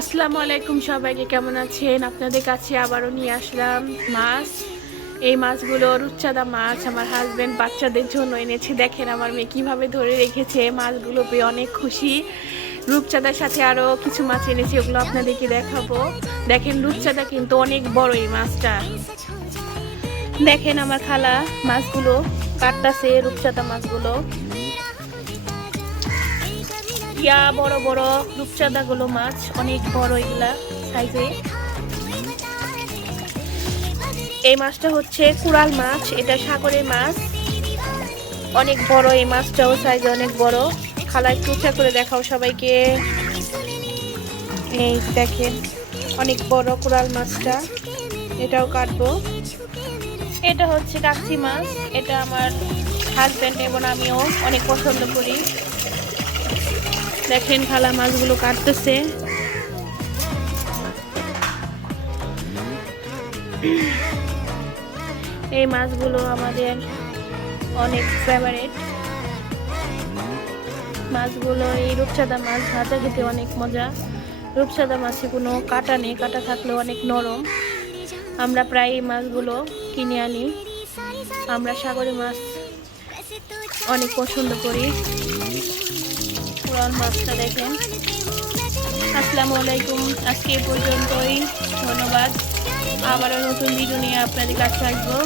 আসসালামু আলাইকুম, সবাইকে কেমন আছেন? আপনাদের কাছে আবারও নিয়ে আসলাম মাছ। এই মাছগুলো রূপচাঁদা মাছ আমার হাজবেন্ড বাচ্চাদের জন্য এনেছে। দেখেন আমার মেয়ে কিভাবে ধরে রেখেছে। মাছগুলো পেয়ে অনেক খুশি। রূপচাঁদার সাথে আরো কিছু মাছ এনেছি, ওগুলো আপনাদেরকে দেখাবো। দেখেন রূপচাঁদা কিন্তু অনেক বড় এই মাছটা। দেখেন আমার খালা মাছগুলো কাটতাছে, রূপচাঁদা মাছগুলো বড় বড় রূপচাঁদা গুলো মাছ অনেক বড় এগুলা সাইজে। এই মাছটা হচ্ছে কুড়াল মাছ, এটা সাগরের মাছ, অনেক বড় এই মাছটাও সাইজে অনেক বড়। খালা একটু উঁচা করে দেখাও সবাইকে। এই দেখেন অনেক বড় কুড়াল মাছটা, এটাও কাটবো। এটা হচ্ছে কাকচি মাছ, এটা আমার হাজবেন্ড এবং আমিও অনেক পছন্দ করি। দেখেন খালা মাছগুলো কাটতেছে। এই মাছগুলো আমাদের অনেক ফেভারিট মাছগুলো। এই রূপচাঁদা মাছ ভাজা খেতে অনেক মজা। রূপচাঁদা মাছে কোনো কাটা নেই, কাটা থাকলেও অনেক নরম। আমরা প্রায় এই মাছগুলো কিনে আনি। আমরা সাগরের মাছ অনেক পছন্দ করি। পুরান মাছটা দেখেন। আসসালামু আলাইকুম, আজকে এই পর্যন্তই। ধন্যবাদ। আবারও নতুন ভিডিও নিয়ে আপনাদের কাছে আসবো।